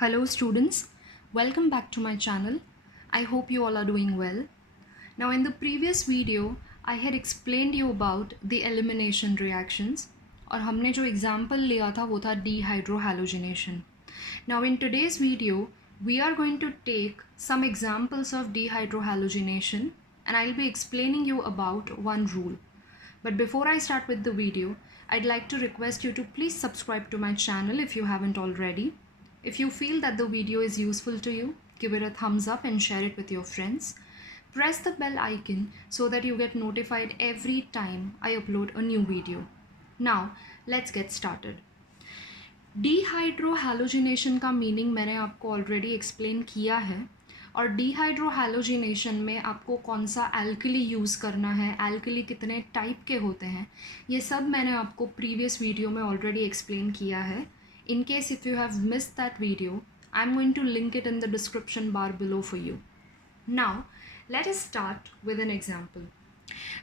Hello students, welcome back to my channel. I hope you all are doing well. Now in the previous video, I had explained you about the elimination reactions और हमने जो example लिया था वो था dehydrohalogenation. Now in today's video, we are going to take some examples of dehydrohalogenation and I'll be explaining you about one rule. But before I start with the video, I'd like to request you to please subscribe to my channel if you haven't already. If you feel that the video is useful to you, give it a thumbs up and share it with your friends. Press the bell icon so that you get notified every time I upload a new video. Now, let's get started. Dehydrohalogenation का meaning मैंने आपको already explain किया है और डीहाइड्रोहैलोजिनेशन में आपको कौन सा एल्कली यूज़ करना है, एल्कली कितने टाइप के होते हैं, ये सब मैंने आपको प्रीवियस वीडियो में ऑलरेडी एक्सप्लेन किया है. In case if you have missed that video, I'm going to link it in the description bar below for you. Now, let us start with an example.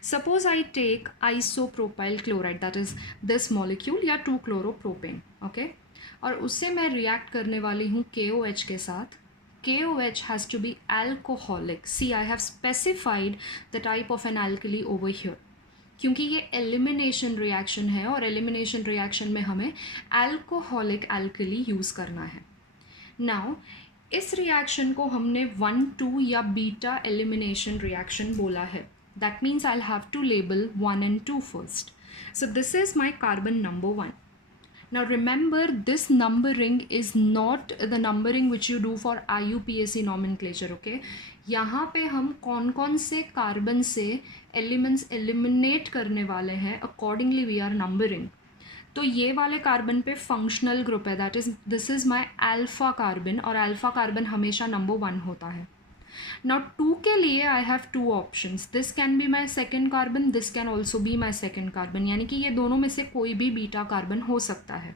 Suppose I take isopropyl chloride, that is this molecule या 2-chloropropane, okay? और उससे मैं react करने वाली हूँ KOH के साथ. KOH has to be alcoholic. See, I have specified the type of an alkali over here. क्योंकि ये एलिमिनेशन रिएक्शन है और एलिमिनेशन रिएक्शन में हमें अल्कोहलिक एल्कली यूज़ करना है. नाउ इस रिएक्शन को हमने 1-2 या बीटा एलिमिनेशन रिएक्शन बोला है. That means I have to label 1 and 2 first. So this is my carbon number 1. Now remember, this numbering is not the numbering which you do for IUPAC nomenclature, okay? यहाँ पे हम कौन कौन से carbon से elements eliminate करने वाले हैं, अकॉर्डिंगली वी आर नंबरिंग. तो ये वाले कार्बन पे फंक्शनल ग्रुप है, that is this is my alpha carbon और अल्फ़ा कार्बन हमेशा नंबर 1 होता है. Now 2 के लिए आई have 2 options. This can be my second carbon, this can also be my second carbon, यानी कि ये दोनों में से कोई भी बीटा कार्बन हो सकता है.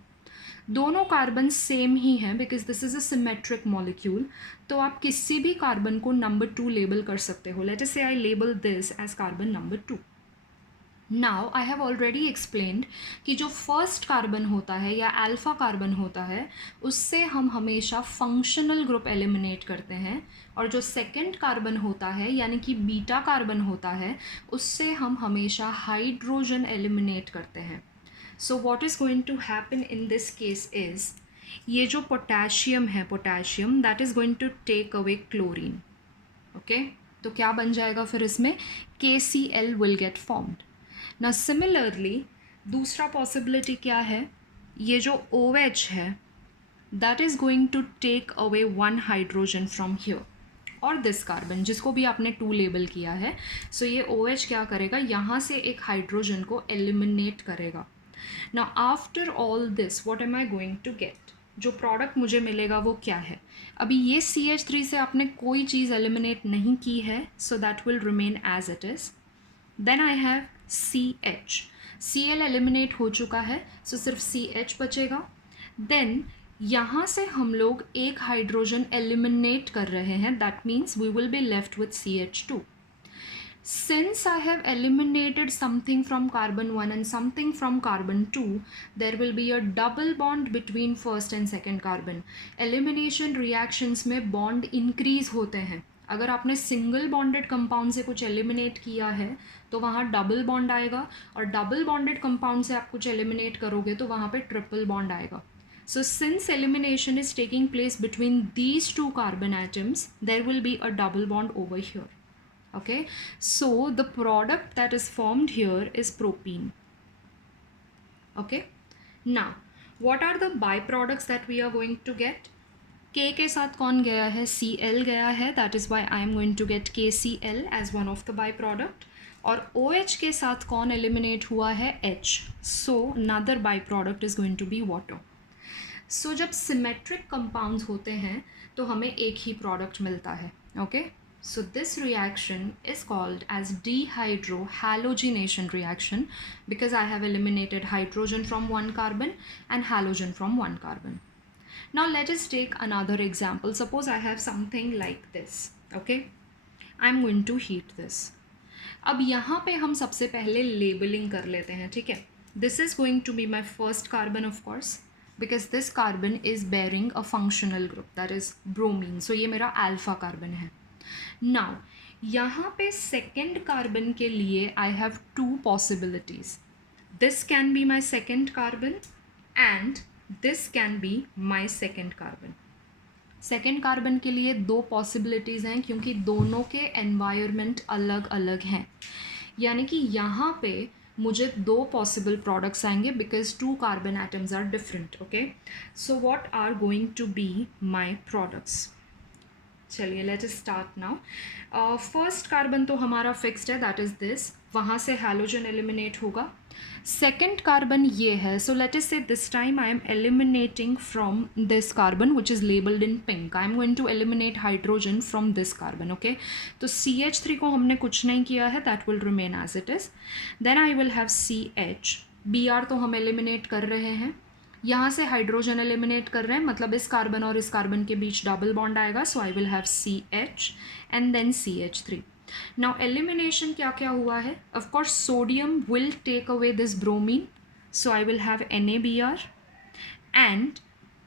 दोनों कार्बन सेम ही हैं because this is a symmetric molecule. तो आप किसी भी कार्बन को नंबर 2 लेबल कर सकते हो. Let us say I label this as carbon number 2. Now I have already explained कि जो फर्स्ट कार्बन होता है या अल्फ़ा कार्बन होता है उससे हम हमेशा फंक्शनल ग्रुप एलिमिनेट करते हैं और जो सेकंड कार्बन होता है यानी कि बीटा कार्बन होता है उससे हम हमेशा हाइड्रोजन एलिमिनेट करते हैं. So what is going to happen in this case is ये जो पोटेशियम है, potassium that is going to take away chlorine. Okay, तो क्या बन जाएगा फिर इसमें? KCl will get formed. ना सिमिलरली दूसरा पॉसिबिलिटी क्या है, ये जो OH है that is going to take away 1 hydrogen from here और दिस कार्बन जिसको भी आपने 2 लेबल किया है. सो ये OH क्या करेगा, यहाँ से एक हाइड्रोजन को एलिमिनेट करेगा. ना after all this what am I going to get, जो प्रोडक्ट मुझे मिलेगा वो क्या है? अभी ये CH3 से आपने कोई चीज़ एलिमिनेट नहीं की है, so that will remain as it is. Then I have CH. Cl eliminate हो चुका है, सो सिर्फ CH बचेगा. देन यहाँ से हम लोग एक हाइड्रोजन एलिमिनेट कर रहे हैं, that means we will be left with CH2. Since I have eliminated something from carbon 1 and something from carbon 2, there will be a double bond between first and second carbon. Elimination reactions में bond increase होते हैं. अगर आपने single bonded compound से कुछ eliminate किया है तो वहाँ डबल बॉन्ड आएगा और डबल बॉन्डेड कंपाउंड से आप कुछ एलिमिनेट करोगे तो वहाँ पे ट्रिपल बॉन्ड आएगा. So since elimination is taking place between these two carbon atoms, there will be a double bond over here. Okay, so the product that is formed here is propene. Okay, now what are the byproducts that we are going to get? K के साथ कौन गया है? Cl गया है, that is why I am going to get KCl as one of the byproduct. और OH के साथ कौन eliminate हुआ है? H. So another byproduct is going to be water. So जब symmetric compounds होते हैं तो हमें एक ही product मिलता है. Okay, so this reaction is called as dehydrohalogenation reaction because I have eliminated hydrogen from one carbon and halogen from one carbon. Now let us take another example. Suppose I have something like this. Okay, I'm going to heat this. अब यहाँ पे हम सबसे पहले labeling कर लेते हैं. ठीक है, this is going to be my first carbon of course. Because this carbon is bearing a functional group that is bromine. So ये मेरा अल्फा कार्बन है. नाउ यहाँ पे सेकेंड कार्बन के लिए आई have to possibilities. This can be my second carbon and this can be my second carbon. Second carbon के लिए दो पॉसिबिलिटीज़ हैं क्योंकि दोनों के एनवायरनमेंट अलग अलग हैं. यानी कि यहाँ पे मुझे दो पॉसिबल प्रोडक्ट्स आएंगे because two carbon atoms are different. Okay, so what are going to be my products. चलिए let us start now. First carbon तो हमारा फिक्स्ड है, दैट इज़ दिस. वहाँ से हैलोजन एलिमिनेट होगा. सेकेंड कार्बन ये है. So let us say this time I am eliminating from this carbon which is labelled in pink. I am going to eliminate hydrogen from this carbon. Okay, तो CH3 को हमने कुछ नहीं किया है, that will remain as it is. Then I will have CH. Br तो हम eliminate कर रहे हैं. यहाँ से हाइड्रोजन एलिमिनेट कर रहे हैं, मतलब इस कार्बन और इस कार्बन के बीच डबल बॉन्ड आएगा. So I will have CH and then CH3. Now elimination क्या क्या हुआ है. Of course sodium will take away this bromine, so I will have NaBr and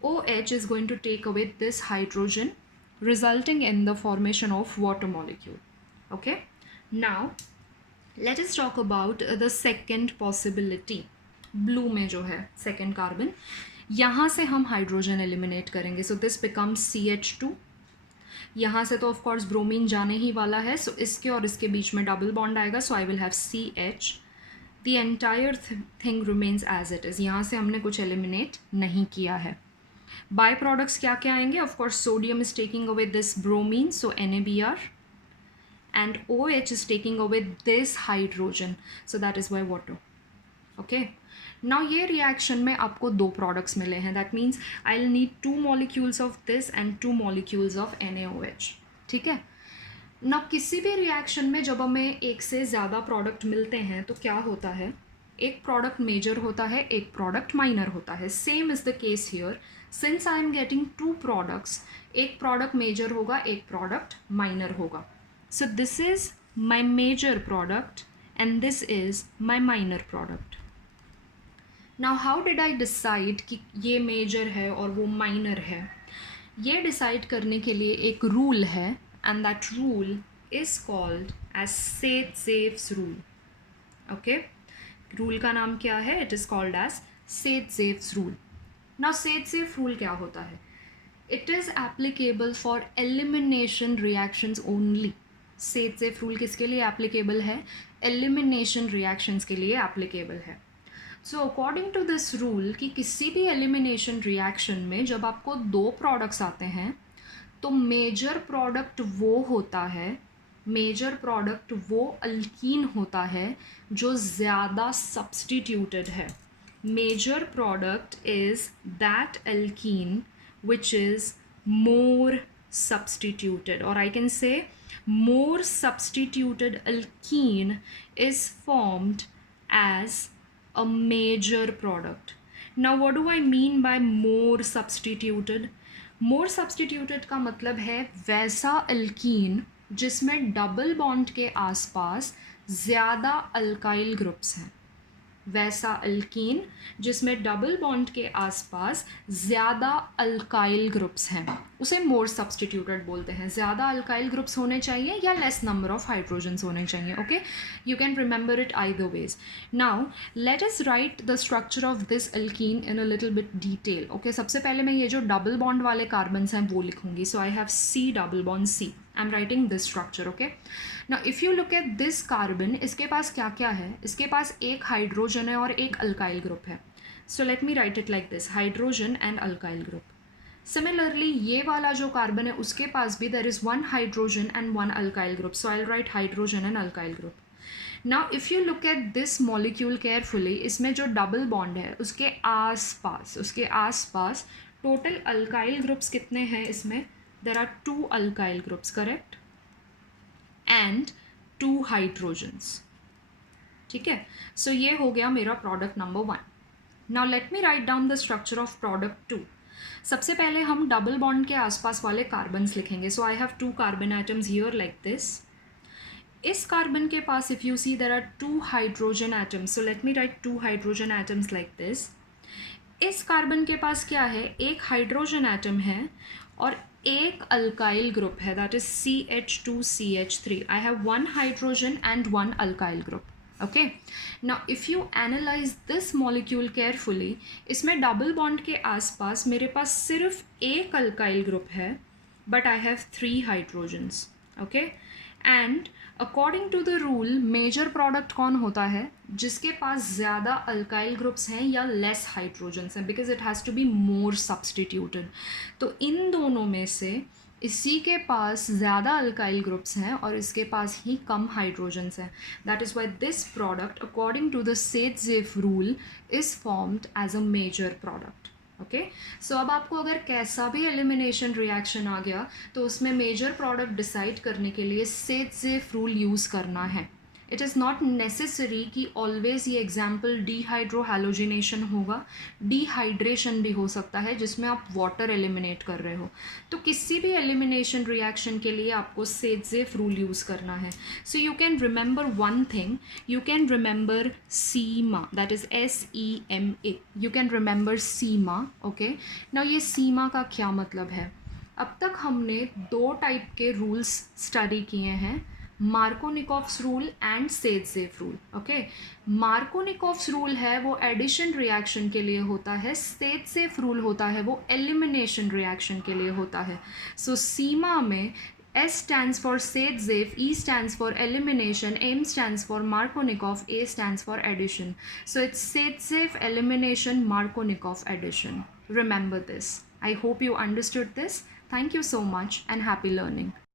OH is going to take away this hydrogen, resulting in the formation of water molecule. Okay, now let us talk about the second possibility. Blue में जो है second carbon, यहाँ से हम hydrogen eliminate करेंगे. So this becomes CH2. यहाँ से तो ऑफ कोर्स ब्रोमीन जाने ही वाला है, सो इसके और इसके बीच में डबल बॉन्ड आएगा. So I will have CH. The entire thing remains as it is. यहाँ से हमने कुछ एलिमिनेट नहीं किया है. बाय प्रोडक्ट्स क्या क्या आएंगे. Of course sodium is taking away this bromine, so NaBr, and OH is taking away this hydrogen, so that is why water. Okay, now ये रिएक्शन में आपको दो प्रोडक्ट्स मिले हैं. That means I will need 2 molecules of this and 2 molecules of NaOH. ठीक है ना. किसी भी रिएक्शन में जब हमें एक से ज़्यादा प्रोडक्ट मिलते हैं तो क्या होता है, एक प्रोडक्ट मेजर होता है, एक प्रोडक्ट माइनर होता है. Same is the case here. Since I am getting 2 products, एक प्रोडक्ट मेजर होगा, एक प्रोडक्ट माइनर होगा. So this is my major product and this is my minor product. Now how did I decide कि ये major है और वो minor है. ये डिसाइड करने के लिए एक रूल है and that rule is called as Saytzeff's rule. Okay, rule का नाम क्या है. It is called as Saytzeff's rule. Now Saytzeff rule क्या होता है. It is applicable for elimination reactions only. Saytzeff rule किसके लिए एप्लीकेबल है. एलिमिनेशन रिएक्शंस के लिए एप्लीकेबल है. So according to this rule कि किसी भी एलिमिनेशन रिएक्शन में जब आपको दो प्रोडक्ट्स आते हैं तो मेजर प्रोडक्ट वो होता है, मेजर प्रोडक्ट वो अल्कीन होता है जो ज़्यादा सब्सटीट्यूटेड है. Major product is that alkene which is more substituted, or I can say more substituted alkene is formed as a major product. Now what do I mean by more substituted? More substituted का मतलब है वैसा alkyne जिसमें double bond के आसपास ज़्यादा alkyl groups हैं. वैसा अल्कीन जिसमें डबल बॉन्ड के आसपास ज़्यादा अल्काइल ग्रुप्स हैं उसे मोर सब्सटीट्यूटेड बोलते हैं. ज़्यादा अल्काइल ग्रुप्स होने चाहिए या लेस नंबर ऑफ हाइड्रोजन्स होने चाहिए. Okay, you can remember it either ways. Now let us right the structure of this alkyne in a little bit detail. Okay, सबसे पहले मैं ये जो डबल बॉन्ड वाले कार्बन्स हैं वो लिखूंगी. So I have C double bond C. I am writing this structure. Okay, now if you look at this carbon, इसके पास क्या क्या है. इसके पास एक हाइड्रोजन है और एक अल्काइल ग्रुप है. So let me right it like this, hydrogen and alkyl group. Similarly ये वाला जो कार्बन है उसके पास भी there is 1 hydrogen and 1 alkyl group. So I will write hydrogen and alkyl group. Now if you look at this molecule carefully, इसमें जो double bond है उसके आसपास टोटल अल्काइल ग्रुप्स कितने हैं. इसमें there are 2 alkyl groups, correct, and 2 hydrogens. ठीक है, सो ये हो गया मेरा product number 1. Now let me write down the structure of product 2. सबसे पहले हम डबल बॉन्ड के आसपास वाले कार्बन्स लिखेंगे. So I have 2 carbon atoms here like this. इस कार्बन के पास if you see there are 2 hydrogen atoms. So let me write 2 hydrogen atoms like this. इस कार्बन के पास क्या है, एक हाइड्रोजन एटम है और एक अल्काइल ग्रुप है, that is CH2CH3. I have one hydrogen and one alkyl group. Okay, now if you analyse this molecule carefully, इसमें डबल बॉन्ड के आसपास मेरे पास सिर्फ एक अल्काइल ग्रुप है, but I have 3 hydrogens. Okay, and according to the rule major product कौन होता है, जिसके पास ज़्यादा अल्काइल ग्रुप्स हैं या लेस हाइड्रोजन्स हैं, because it has to be more substituted. तो इन दोनों में से इसी के पास ज़्यादा अल्काइल ग्रुप्स हैं और इसके पास ही कम हाइड्रोजन्स हैं. That is why this product according to the Saytzeff rule is formed as a major product. Okay, so अब आपको अगर कैसा भी एलिमिनेशन रिएक्शन आ गया तो उसमें मेजर प्रोडक्ट डिसाइड करने के लिए सेट-जेफ रूल यूज़ करना है. इट इज़ नॉट नेसेसरी कि ऑलवेज ये एग्जाम्पल डीहाइड्रोहैलोजिनेशन होगा, डिहाइड्रेशन भी हो सकता है जिसमें आप वाटर एलिमिनेट कर रहे हो. तो किसी भी एलिमिनेशन रिएक्शन के लिए आपको सेट-जेफ रूल यूज़ करना है. So you can remember one thing, you can remember Seema, that is SEMA. You can remember Seema. Okay, now ये सीमा का क्या मतलब है. अब तक हमने 2 टाइप के रूल्स स्टडी किए हैं, Markovnikov's rule and Saytzeff rule. Okay, Markovnikov's rule है वो एडिशन रिएक्शन के लिए होता है, सेट-जेफ रूल होता है वो एलिमिनेशन रिएक्शन के लिए होता है. सो सीमा में S stands for Set-Zeff, E stands for elimination, M stands for Markovnikov, A stands for addition. So it's Set-Zeff, elimination, Markovnikov, addition. Remember this. I hope you understood this. Thank you so much and happy learning.